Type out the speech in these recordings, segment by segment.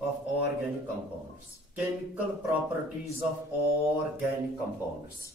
of organic compounds. Chemical properties of organic compounds.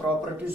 properties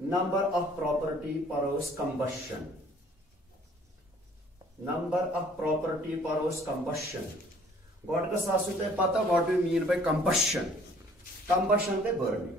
Number of property paros combustion. God ka sasu te pata what do you mean by combustion? Combustion de burning.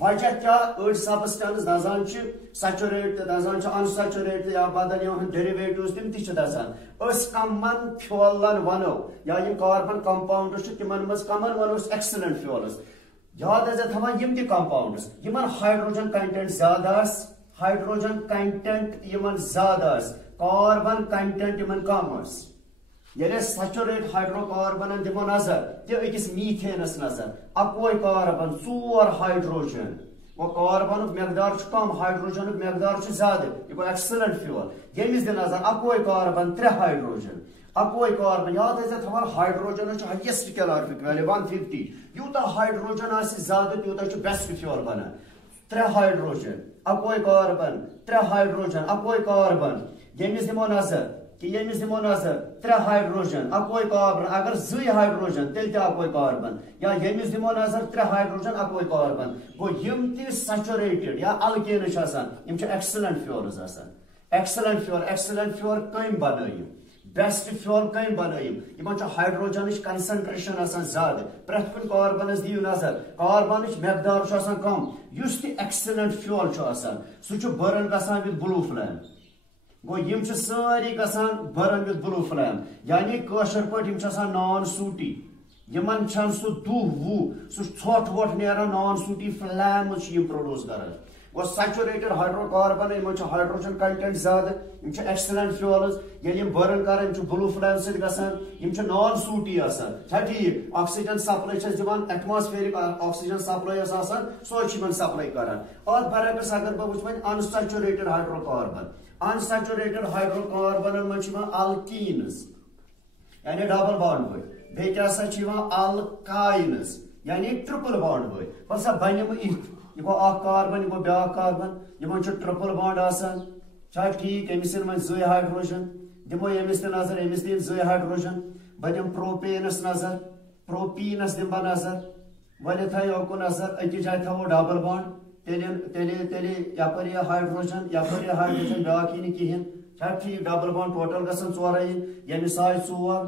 وجہ کیا أڑ substance دزان saturate تہ دزان انسیچوریٹ یا بدل derivatives تم تہ دزان اس کمن فیولن ونو یا یم کاربن کمپاؤنڈز تمن مز کمن ونو ایکسلنٹ فیولز یاد تھوان یم تہ کمپاؤنڈز یمن ہائیڈروجن کنٹینٹ زیادہ ہائیڈروجن کنٹینٹ یمن زیادہ کاربن کنٹینٹ یمن کم یل سیچوریٹ ہائیڈرو کاربن دمو نظر تہ اکس میتھینس نظر اکوے کاربن ژور ہائیڈروجن وہ کاربن مقدار کم ہائیڈروجن مقدار زیادہ یہ گو ایکسلنٹ فیول یمس دِ نظر اکوے کاربن 3 ہائیڈروجن اکوے کاربن یاد تھوان ہائیڈروجن ہائیسٹ کیلورفک ویلیو 150 یوتہ ہائیڈروجن زیادہ تیوتہ بیسٹ فیول بنان 3 ہائیڈروجن اکوے کاربن 3 ہائیڈروجن اکوے کاربن یمس دمو نظر کہ یمس دمو نظر 3 ہائیڈروجن اکوے کاربن اگر 2 ہائیڈروجن تیل تہ اکوے کاربن یا یمس دمو نظر 3 ہائیڈروجن اکوے کاربن گو یم تہ سیچوریٹڈ یا الکینز یم ایکسلنٹ فیولز ایکسلنٹ فیول کم بنائم بیسٹ فیول کم بنائم یمن ہائیڈروجن کنسنٹریشن زیادہ پریت کن کاربنس دیو نظر کاربن مقدار کم اس تہ ایکسلنٹ فیول سہ برن گژھان ود بلو فلیم گو یم ساری گژھان برن ود بلو فلیم یعنی کاشر پہ نان سوٹی یمن سہ دہ وو سہ ژھوٹ ووٹ نیران نان سوٹی فلیم پروڈیوس کران وہ سیچوریٹڈ ہائیڈرو کاربن یمن ہائیڈروجن کنٹینٹ زیادہ ایکسلنٹ فیولز یل برن کران بلو فلیم ست گژھان نان سوٹی آسان ٹھیک آکسیجن سپلائی دِوان ایٹماسفیرک آکسیجن سپلائی سو سپلائی کران اور برعکس اگر بہ وچھ unsaturated hydro carbon unsaturated hydro carbon من الکینز یعنی ڈبل بانڈ ول بیٚیہِ کیٛاہ سا چھِ یِوان الکاینز یعنی ٹرپل بانڈ ول پتہ بنم یہ گو اخ کاربن یہ گو بیاا کاربن یمن ٹرپل بانڈ آسان ٹھیک امس دن وۄنۍ 2 ہائیڈروجن دمو یمس تہ نظر امس دن 2 ہائیڈروجن بہ دم پروپینس نظر پروپینس دم بہ نظر ول تھو اوکو نظر اکس جائے تھو ڈبل بانڈ تیلے یپر یہ ہائیڈروجن بیاکھ یہ کہین ٹھیک ڈبل بانڈ ٹوٹل گژھن 4 یمس آئی 4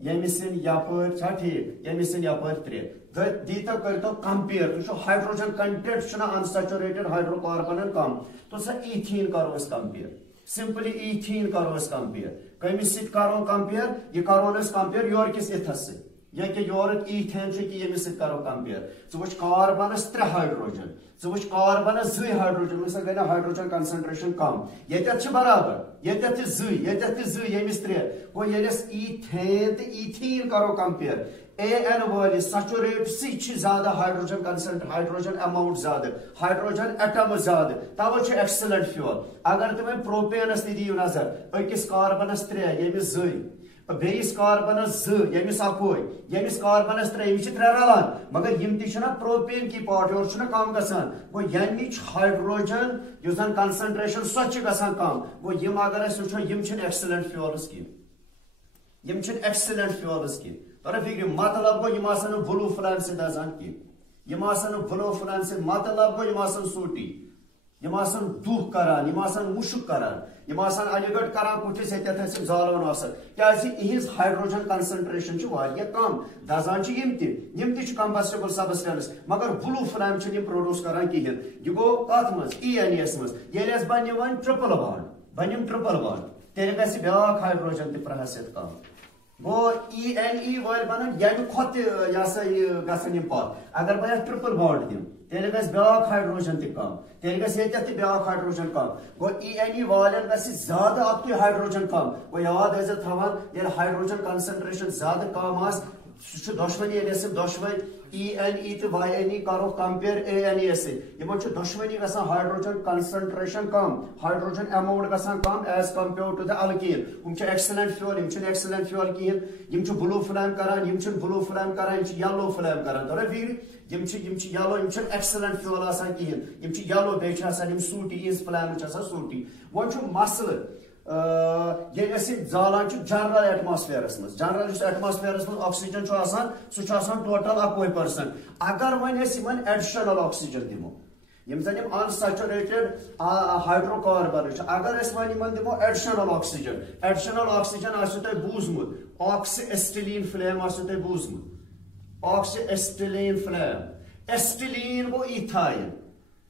یمس یپر ٹھیک یمس یپر 3 دیتا کرتو کمپیئر تو hydrogen content unsaturated hydrocarbon کم تو سا ایتھین کرو کمپیئر سمپلی ایتھین کرو کمپیئر کمس ست کرو کمپیئر یہ کرو کمپیئر یور کس اتھس ست یا کہ یورک ایتھین کہ یمس ست کرو کمپیئر ثہ وچ کاربنس 3 ہائیڈروجن ثہ وچ کاربنس 2 ہائیڈروجن مثلا گئی نا ہائیڈروجن کنسنٹریشن کم یتھ برابر یتھ 2 یمس 3 گو یلس ایتھین تو ایتھین کرو کمپیئر این وال سیچوریٹ سی زیادہ ہائیڈروجن کنسنٹ ہائیڈروجن اماؤنٹ زیادہ ہائیڈروجن ایٹم زیادہ توے ایکسلنٹ فیول اگر تم پروپینس تہ دیو نظر اکس کاربنس 3 یمس 2 بیس کاربنس 2 یمس اکوے یمس کاربنس 3 یمس 3 رلان مگر یم تہ پروپین کی پارٹ یور کم گژھان گو یمچ ہائیڈروجن یس زن کنسنٹریشن سو گژھان کم گو یم اگر اس وچھو یم ایکسلنٹ فیولز کی یم ایکسلنٹ فیولز کی اور فکر مطلب گو یم آسان بلو فلیم سے دزان کی یم آسان بلو فلیم سے مطلب گو یم آسان سوٹی یم آسان دہ کران یم آسان مشک کران یم آسان علی گڑھ کران کٹھس یتھ زالون آسان کیازِ اہز ہائیڈروجن کنسنٹریشن کم دزان یم تہ کمبسٹیبل سبسٹینس مگر بلو فلیم یم پروڈیوس کران کہین یہ گو کت مز ای این ایس مز یل بن ون ٹرپل بانڈ بنم ٹرپل بانڈ تیل گژھِ بیاکھ ہائیڈروجن تہ پرحیثیت کم گو ای این ای ول بنان یم کھت یہ سا یہ گژھن یم پتھ اگر بہ ٹرپل بانڈ دم تیل گژھِ بیاکھ ہائیڈروجن تہ کم تیل گژھِ یتھ تہ بیاکھ ہائیڈروجن کم گو ای این ای والن گژھِ زیادہ اکوے ہائیڈروجن کم گو یاد ٲسۍ تھاوان ییٚلہِ ہائیڈروجن کنسنٹریشن زیادہ کم آس سہ دشوی ییٚلہِ دشوی ای این ای تو وائی این ای کرو کمپیئر اے این ای ست دشوی گژھان ہائیڈروجن کنسنٹریشن کم ہائیڈروجن اماؤنٹ گژھان کم as compare to the alkane excellent fuel excellent fuel کہین بلو فلیم کران بلو فلیم کران یلو فلیم کران تر فکر یلو ایکسلنٹ فیول آسان کہین یلو بیان سوٹی اس فلیم سوٹی ون مسئلہ یل زالان جنرل ایٹماسفیئرس مز جنرل ایٹماسفیئرس مز آکسیجن سہ ٹوٹل 1% اگر ون ایڈیشنل آکسیجن دمو یم زن انسیچوریٹڈ ہائیڈرو کاربن اگر ون دمو ایڈیشنل آکسیجن آسو تہ بوزمت آکسی ایسٹیلین فلیم آسو تہ بوزمت آکسی ایسٹیلین فلیم ایسٹیلین گو ایتھائن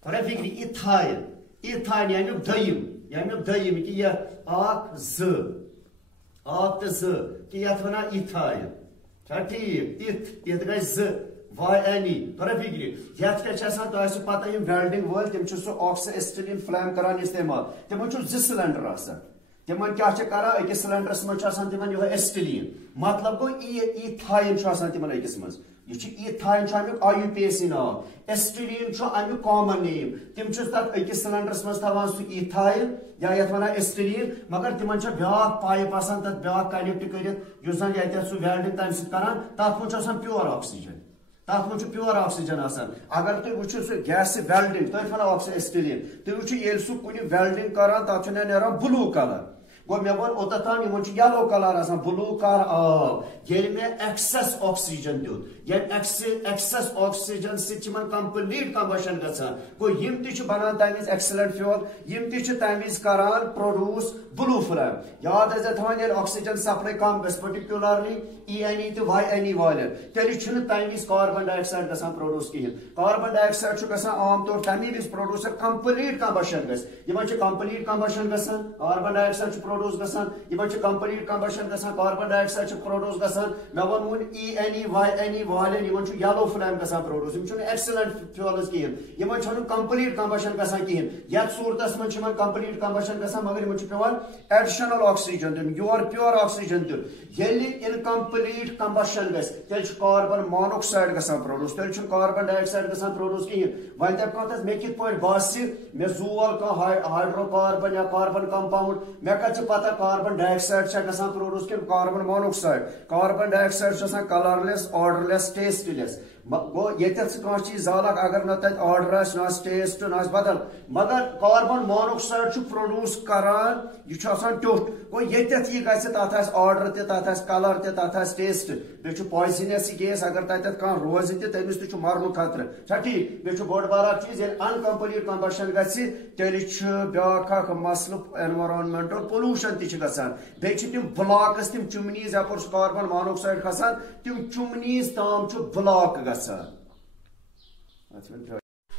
تھوڑا فکری ایتھائن ایتھائن یعنی دیم کہ یہ اک ز کہ یتھ ونان ایتھائن چھا ٹھیک ایت گئی ز وائی این ای تھوڑا فکری یتھ کیا چھسان تو آسو پتہ یم ویلڈنگ وٲلۍ تِم چھِ سُہ آکسا ایسٹیلین فلیم کران استعمال تِمن چھُ 2 سلینڈر آسان تِمن کیا چھِ کران أکِس سلینڈرس منٛز چھُ آسان تِمن یِہوے ایسٹیلین مطلب گوٚو ایتھائن چھُ آسان تِمن أکِس منٛز یہ ایتھائن امیک IUPAC ناو ایسٹیلین امیک کامن نیم تم تک أکِس سلینڈرس مز تھاوان سُہ ایتھائن یا یتھ ونان ایسٹیلین مگر تمن بیاکھ پائپ آسان تک بیاکھ کنیکٹ کرت یُس زن یتھ سُہ ویلڈنگ تمہ سۭتۍ کران تتھ منٛز چھُ آسان پیور آکسیجن تتھ منٛز چھُ پیور آکسیجن آسان اگر تُہۍ وٕچھِو سُہ گیس ویلڈنگ تُہۍ ونان آکسیجن ایسٹیلین تُہۍ وٕچھِو ییٚلہِ سُہ کُنہِ ویلڈنگ کران تتھ چھُ نیران بلوٗ کلر گو مے ون اوتت تام یمن یلو کلر آسان بلوٗ کر آب ییٚلہِ مےٚ ایکسس آکسیجن دیُت ییٚلہِ ایکسس آکسیجن سۭتۍ کمپلیٹ کمبشن گژھان گو یم تہِ چھِ بنان تمہِ وِزِ ایکسلنٹ فیول یم تہِ چھِ تمہِ وِزِ کران پروڈیوس بلوٗ فلیم یاد ٲسۍ زِ تھاوان ییٚلہِ آکسیجن سپلاے کم گژھِ پٔرٹِکیولرلی ENE تہٕ YNE والٮ۪ن تیٚلہِ چھُنہٕ تمہِ وِزِ کاربن ڈائی آکسائڈ گژھان پروڈیوس کہیٖنۍ کاربن ڈائی آکسائڈ چھُ گژھان عام طور تمی وِزِ پروڈیوس کمپلیٹ کمبشن گژھِ یمن چھِ کمپلیٹ کمبشن گژھان کاربن ڈائی آکسائڈ چھُ پروڈیوس گژھان یمن چھِ کمپلیٹ کمبشن گژھان کاربن ڈائی آکسائڈ چھُ پروڈیوس گژھان مےٚ ووٚن ENE YNE والٮ۪ن یمن چھُ یلو فلیم گژھان پروڈیوس یم چھُنہٕ ایکسلنٹ فیولز کہیٖنۍ یمن چھُنہٕ کمپلیٹ کمبشن گژھان کہیٖنۍ یتھ صورتس منٛز چھِ یمن کمپلیٹ کمبشن گژھان مگر یمن چھُ پیوان ایڈیشنل آکسیجن دیُن یور پیور آکسیجن دیُن ییٚلہِ انکمپلیٹ کمبشن گژھِ تیٚلہِ چھُ کاربن مانوکسائڈ گژھان پروڈیوس تیٚلہِ چھُنہٕ کاربن ڈائی آکسائڈ گژھان پروڈیوس کہیٖنۍ وۄنۍ دپ کانٛہہ مےٚ کِتھ پٲٹھۍ باسہِ مےٚ زول کانٛہہ ہائیڈرو کاربن یا کاربن کمپاؤنڈ مےٚ کتہِ چھِ پتہ کاربن ڈائی آکسائڈ چھا گژھان پروڈیوس کِنہٕ کاربن مانوکسائڈ کاربن ڈائی آکسائڈ چھُ آسان کلرلیس آرڈرلیس ٹیسٹ لیس گو ییٚتٮ۪تھ ژٕ کانٛہہ چیٖز زالکھ اگر نہٕ تتہِ آرڈر آسہِ نہ آسہِ ٹیسٹ نہ آسہِ بدل مگر کاربن مانوکسائڈ چھُ پروڈیوس کران یہِ چھُ آسان ٹیوٚٹھ گوٚو ییٚتٮ۪تھ یہِ گژھِ تتھ آسہِ آرڈر تہِ تتھ آسہِ کلر تہِ تتھ آسہِ ٹیسٹ بیٚیہِ چھُ پویزنس یہِ گیس اگر تتٮ۪تھ کانٛہہ روزِ تہِ تٔمِس تہِ چھُ مرنُک خطرٕ چھا ٹھیٖک بیٚیہِ چھُ بوٚڑ بارٕ اکھ چیٖز ییٚلہِ انکمپلیٹ کمبشن گژھِ تیٚلہِ چھُ بیاکھ اکھ مسلہٕ اینوارانمنٹل پولوشن تہِ چھُ گژھان بیٚیہِ چھِ تِم بلاکس تِم چمنیز یپٲرۍ چھُ کاربن مانوکسائڈ کھسان تِم چمنیز تام چھُ بلاک گژھان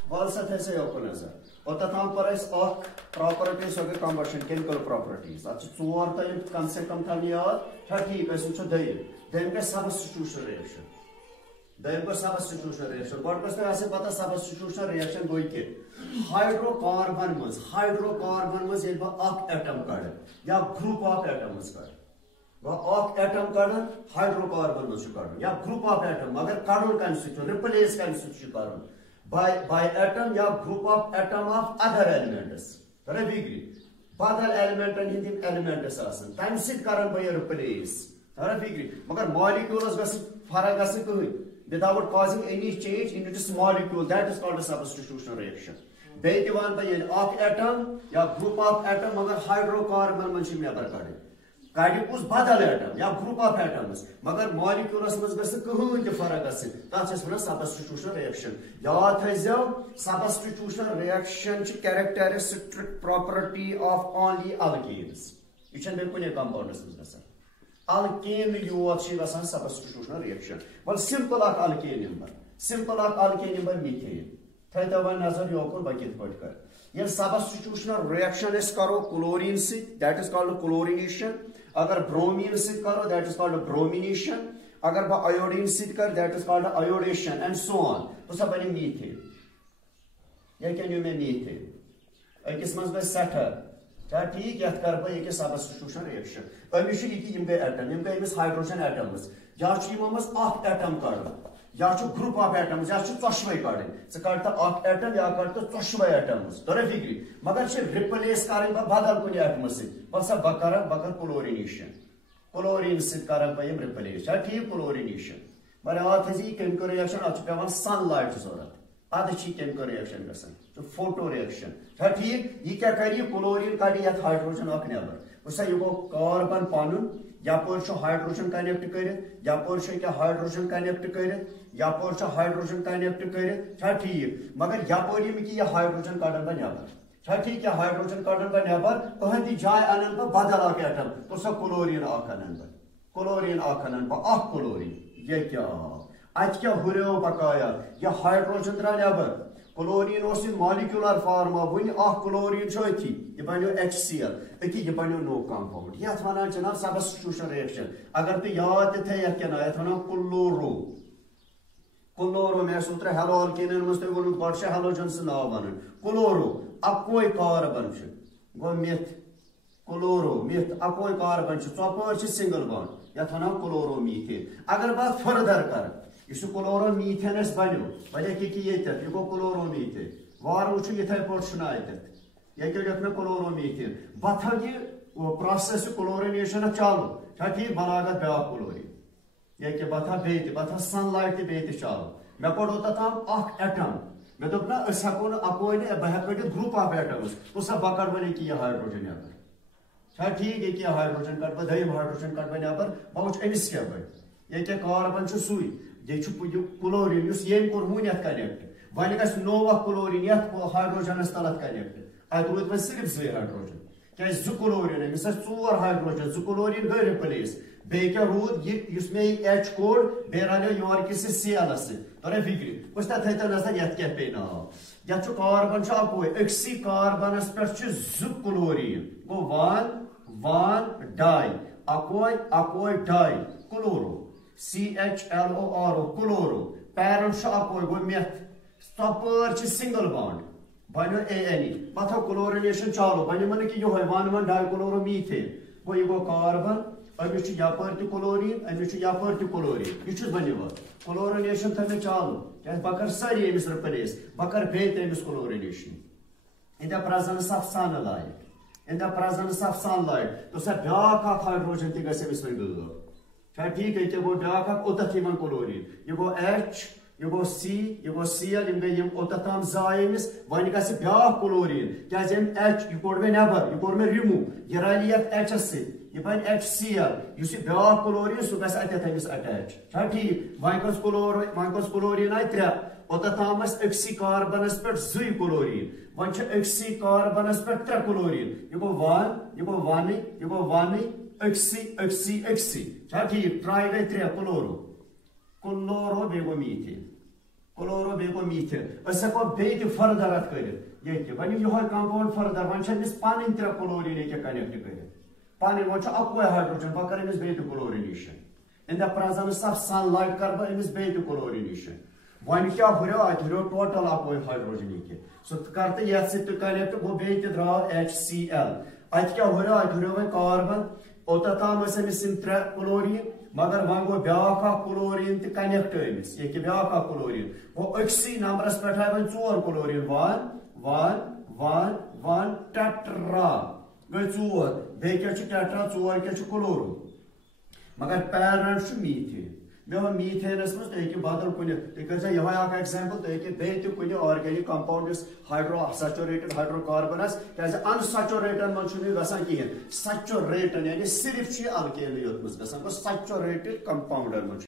وال سا تھے یوکن نظر اوتت تام پر پراپرٹیز سو گئی کمبشن کیمیکل پراپرٹیز ات ژور تم کم سے کم تھاونہِ یاد چھا ٹھیک أسۍ وٕچھو دٔیِم گژھِ سبسٹیوشن ریکشن دٔیِم گوٚو سبسٹیوشن ریکشن گۄڈٕ گٔژھ تۄہہِ آسٕنۍ پتہ سبسٹیوشن ریکشن گوٚو کہِ ہائیڈرو کاربن منٛز ییٚلہِ بہٕ اکھ ایٹم کڑٕ یا گروپ آف ایٹمز کڑٕ گوٚو اکھ ایٹم کڑن ہائیڈرو کاربن منٛز چھُ کڑُن یا گروپ آف ایٹم مگر کڑُن کمہِ سۭتۍ چھُ رِپلیس کمہِ سۭتۍ چھُ کرُن by atom یا group of atom of other elements ترى فكري بدل elementن ہندین elements آسان تمہِ سۭتۍ کرن بہٕ یہِ replace ترى فكري مگر molecules گژھِ فرق گژھِ کٕہٕنۍ without causing any change in its molecule that is called a substitution reaction بیٚیہِ تہِ وَنہٕ بہٕ ییٚلہِ اکھ ایٹم یا group of atom مگر hydrocarbon منٛز چھِ نٮ۪بر کڑٕنۍ کڑِ کُس بدل ایٹم یا گروپ آف ایٹمز مگر مالیکولس مز گژھِ کٕہٕنۍ تہِ فرق گژھٕنۍ تتھ چھِ أسۍ ونان سبسٹیوشن ریکشن یاد تھٲیزیو سبسٹیوشن ریکشن چھِ کیریکٹرسٹک پراپرٹی آف اونلی الکینز یہ چھنہٕ بیٚیہِ کُنہِ کمپاؤنڈس منٛز گژھان الکین یوت چھِ گژھان سبسٹیوشن ریکشن وۄنۍ سمپل اکھ الکین نمبر میتھین تھٲیتو وۄنۍ نظر یوکُن بہٕ کِتھ پٲٹھۍ کرٕ ییٚلہِ سبسٹیوشن ریکشن أسۍ کرو کلورین سۭتۍ دیٹ از کالڈ کلورینیشن اگر برومین سۭتۍ کرو دیٹ از کالڈ برومینیشن اگر بہٕ ایوڈیٖن سۭتۍ کرٕ that is called addition and so on تو سا بنہِ میٖتھین ییٚکیٛاہ نیوٗ مےٚ میٖتھین أکِس منٛز گژھِ سیٹھر چھا ٹھیٖک یتھ کرٕ بہٕ ییٚکیٛاہ سبسٹیوشن ریکشن أمِس چھُ یہِ کہِ یِم گٔے ایٹم یِم گٔے أمِس ہایڈروجن ایٹمز یا چھُ یِمو منٛز اکھ ایٹم کڑُن یا چھُ گروپ آف ایٹمز یا چھُ ژۄشوَے کڑٕنۍ ژٕ کڑ تہٕ اکھ ایٹم یا کڑ تہٕ ژۄشوَے ایٹمز ترا فکری مگر چھِ رِپلیس کرٕنۍ بہٕ بدل کُنہِ ایٹمہٕ سۭتۍ پتہٕ سا بہٕ کرٕ کلورینیشن کلورین سۭتۍ کرن بہٕ یِم رِپلیس چھا ٹھیٖک کلورینیشن مگر یاد تھٲیزِ یہِ کیمِکل ریکشن اتھ چھُ پیوان سن لایٹ ضروٗرت ادٕ چھِ یہِ کیمِکل ریکشن گژھان چھُ فوٹو ریکشن چھا ٹھیٖک یہِ کیٛاہ کرِ یہِ کلورین کڑِ یتھ ہایڈروجن اکھ نٮ۪بر وٕچھ سا یہِ گوٚو کاربن پنُن یپٲرۍ چھُ ہایڈروجن کنیکٹ کٔرِتھ یپٲرۍ چھُ أکیٛاہ ہایڈروجن کنیکٹ کٔرِتھ یپٲرۍ چھُ ہایڈروجن کنیکٹ کٔرِتھ چھا ٹھیٖک مگر یپٲرۍ یِم کہِ یہِ ہایڈروجن کڑن بہٕ نٮ۪بر چھا ٹھیٖک یہِ ہایڈروجن کڑن بہٕ نٮ۪بر تُہنٛدِ جایہِ انن بہٕ بدل اکھ ایٹم تو سا کلورین اکھ انن بہٕ اکھ کلورین یہ کیٛاہ آو ات کیا ہریو بقایا یہ ہائیڈروجن درا نبر کلورین اس مالیکولر فارما ون اخ کلورین چھ اتھی یہ بنو HCl اتی یہ بنو نو کمپاؤنڈ یہ ونان جناب سبسٹیوشن ریئیکشن اگر تو یاد تہ یہ کیا نا ونان کلورو میں سوتر ہیلو الکینن مست ون گڈ ہیلوجن سے ناو ونن کلورو اکوئی کاربن گو میتھ کلورو میتھ اکوئی کاربن ژوپر سنگل بانڈ یت ونان کلورو میتھین اگر بات فردر کر اس کلورو میتھین اس بنو وجہ کہ یہ گو کلورو میتھین وار وچھو یتھے پٹ چھنا یہ کہ لکھنا کلورو میتھین بتھا یہ پروسیس کلورینیشن چالو چھا ٹھیک بلاگت بیاکھ کلورین یہ کہ بتھا بیت بتھا سن لائٹ بیت چالو میں پڑھ ہوتا تھا اخ ایٹم میں دپ نا اس ہکو نا اکوئی نے بہ ہکو گروپ آف ایٹمز اس بکڑ بنے کی یہ ہائیڈروجن نبر چھا ٹھیک یہ کہ ہائیڈروجن کٹ بہ دیم ہائیڈروجن کٹ بہ نبر بوچ امس کیا بہ یہ کہ کاربن چھ سوئی یہ کلورین اس یم کور ہون یت کنیکٹ ون گژھِ نو اکھ کلورین یت ہائیڈروجنس تلت کنیکٹ ات روٗد وۄنۍ صرف زٕ ہائیڈروجن کیازِ زٕ کلورین أمِس ٲسۍ ژور ہائیڈروجن زٕ کلورین گٔے رِپلیس بیٚیہِ کیٛاہ روٗد یُس مےٚ یہِ ایچ کوڑ بیٚیہِ رلیو یورٕ کِس Cl سۭتۍ تۄرے فِکرِ بہٕ چھُس تھٲیتو نظر یتھ کیٛاہ پیٚیہِ ناو یتھ چھُ کاربن چھُ اکوے أکسٕے کاربنس پٮ۪ٹھ چھِ زٕ کلورین گوٚو ون ڈاے اکوے ڈاے کلورو CHLORO کلورو پیرنٹ چھُ اکوے گوٚو میتھ ژوپٲرۍ چھِ سنگل بانڈ بنو ANE پتہٕ کلورینیشن چالو بنیوٚ کہ یہوے ون ڈائی کلورو میتھین گوٚو یہِ گوٚو کاربن امس چھُ یپٲرۍ تہِ کلورین امس چھُ یپٲرۍ تہِ کلورین یہ چھُس بنیوان کلورینیشن تھٲو مےٚ چالو کیازِ بہٕ کرٕ سٲری أمِس رِپلیس بہٕ کرٕ بیٚیہِ تہِ أمِس کلورینیشن in the presence of sunlight تو سا بیاکھ اکھ ہائیڈروجن تہِ گژھِ أمِس وۄنۍ غٲب چھا ٹھیک ہے کہ گوٚو بیاکھ اکھ اوٚتتھ یِوان کلورین یہ گوٚو H یہ گوٚو C یہ گوٚو Cl یم گٔے یم اوٚتتھ تام زاے أمِس وۄنۍ گژھِ بیاکھ کلورین کیازِ أمۍ H یہ کوٚڑ مےٚ نٮ۪بر یہ کوٚر مےٚ رِموٗ یہ رلہِ یتھ H یس سۭتۍ یہ بن HCl یُس یہِ بیاکھ کلورین سُہ گژھِ اتٮ۪تھ أمِس اٹیچ چھا ٹھیک وۄنۍ کٔژ کلورین آیہِ ترٛےٚ اوٚتتھ تام ٲسۍ أکسٕے کاربنس پٮ۪ٹھ زٕے کلورین وۄنۍ چھِ أکسٕے کاربنس پٮ۪ٹھ ترٛےٚ کلورین یہ گوٚو ونٕے أکسٕے چھا ٹھیک ٹراے گٔے ترٛےٚ کلورو بیٚیہِ گوٚو میٖتھین أسۍ ہٮ۪کو بیٚیہِ تہِ فردر اتھ کٔرِتھ ییٚتہِ وۄنۍ یِہوے کمپاوُنڈ فردر وۄنۍ چھِ أمِس پنٕنۍ ترٛےٚ کلورین ییٚکیٛاہ کنیکٹ کٔرِتھ پنٕنۍ وۄنۍ چھُ اکوے ہائیڈروجن بہٕ کرٕ أمِس بیٚیہِ تہِ کلورینیشن in the presence of sunlight کر بہٕ أمِس بیٚیہِ تہِ کلورینیشن وۄنۍ کیٛاہ ہُریو اتہِ ہُریو ٹوٹل اکوے ہائیڈروجن ییٚکیٛاہ سُہ کر تہٕ یتھ سۭتۍ تہِ کنیکٹ گوٚو بیٚیہِ تہِ درٛاو HCl اتہِ کیٛاہ ہُریو اتہِ ہُریو وۄنۍ کاربن اوٚتتھ تام ٲسۍ أمِس یِم ترٛےٚ کلورین مگر وۄنۍ گوٚو بیاکھ اکھ کلورین تہِ کنیکٹ أمِس ییٚکیٛاہ بیاکھ اکھ کلورین گوٚو أکسٕے نمبرس پٮ۪ٹھ آیہِ وۄنۍ ژور کلورین ون ٹیٹرا گٔے ژور بیٚیہِ کیٛاہ چھُ ٹیٹرا ژور کیٛاہ چھُ کلورو مگر پیرنٹ چھُ میٖتھین مےٚ ووٚن میٖتھینس منٛز تُہۍ ہیٚکِو بدل کُنہِ تُہۍ کٔرۍزیٚو یِہوے اکھ ایگزامپل تُہۍ ہیٚکِو بیٚیہِ تہِ کُنہِ آرگینِک کمپاوُنڈ یُس ہائیڈرو سیچوریٹڈ ہائیڈرو کاربن آسہِ کیازِ ان سیچوریٹن منٛز چھُنہٕ یہِ گژھان کِہینۍ سیچوریٹن یعنی صرف چھُ یہِ الکینٕے یوت منٛز گژھان گوٚو سیچوریٹڈ کمپاوُنڈن منٛز